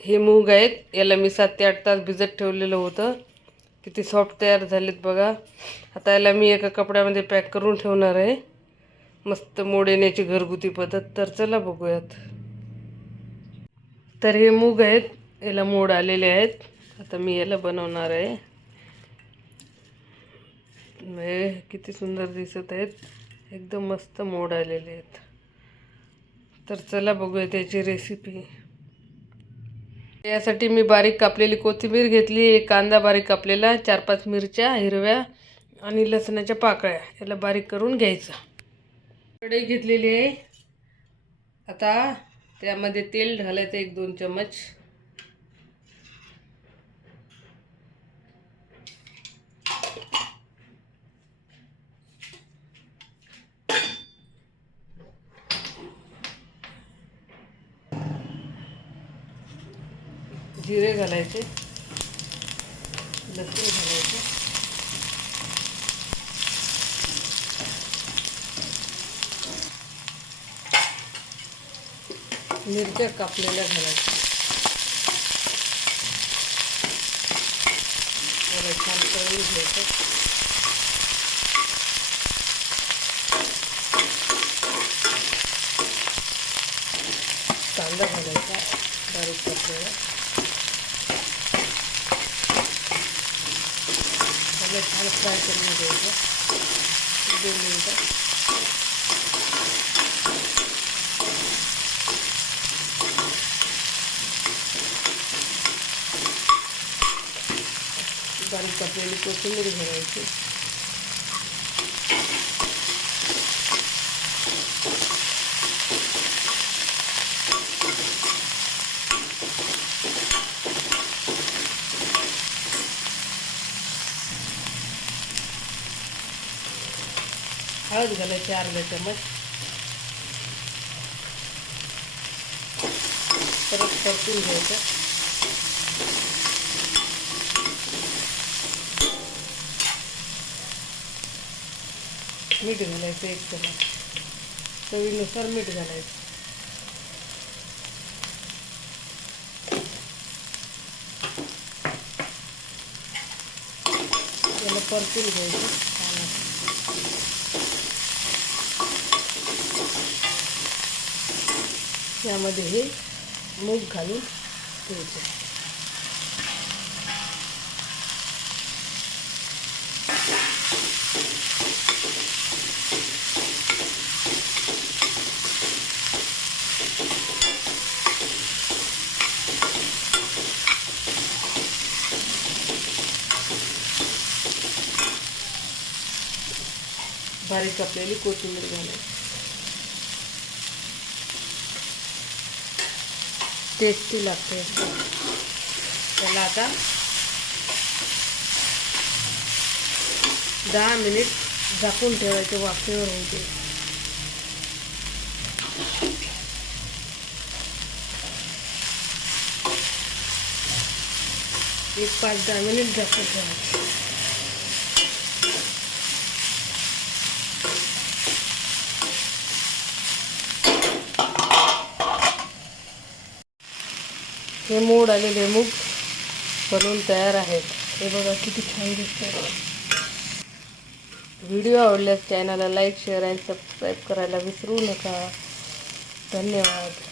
हे मूग आहेत, याला मी 7 ते 8 तास भिजत ठेवलेलं होतं. किती सॉफ्ट तयार झालेत बघा. आता याला मी एका कपड्यामध्ये पॅक करून ठेवणार आहे. मस्त मोड येण्याची घरगुती पद्धत. तर चला बघूयात. तर हे मूग आहेत, याला मोड आलेले आहेत. आता मी याला बनवणार आहे. हे किती सुंदर दिसत आहेत, एकदम मस्त मोड आलेले आहेत. तर चला बघूया त्याची रेसिपी. यासाठी मी बारीक कापलेली कोथिंबीर घेतली, एक कांदा बारीक कापलेला, 4-5 मिरच्या हिरव्या आणि लसणाच्या पाकळ्या, याला बारीक करून घ्यायचं. कढई घेतलेली आहे. आता त्यामध्ये तेल घालायचं 1-2 चमच. जिरे घालायचे, लसूण घालायचं, मिरच्या कापलेल्या घालायच्या. याला छान तळून घ्यायचं. कांदा घालायचा बारीक कापलेला. त्याला छान फ्राय करून घ्यायचं 2 मिनिटं. बारीक कापलेली कोथिंबीर घालायची. हळद घालायची अर्धा चमच. परत परतून घ्यायचं. मीठ घालायचं 1 चमच. चवीनुसार मीठ घालायचं. याला परतून घ्यायचं. यामध्ये हे मूग घालून घ्यायचे. बारीक कापलेली कोथिंबीर घालायची. टेस्टी लागते. त्याला आता 10 मिनिट झाकून ठेवायचे वाफेवर होते. एक 5-10 मिनिट झाकून ठेवायचे. हे मोड आलेले मूग बनवून तयार आहेत. हे बघा किती छान दिसतात. व्हिडिओ आवडल्यास चॅनलला लाईक, शेअर आणि सबस्क्राईब करायला विसरू नका. धन्यवाद.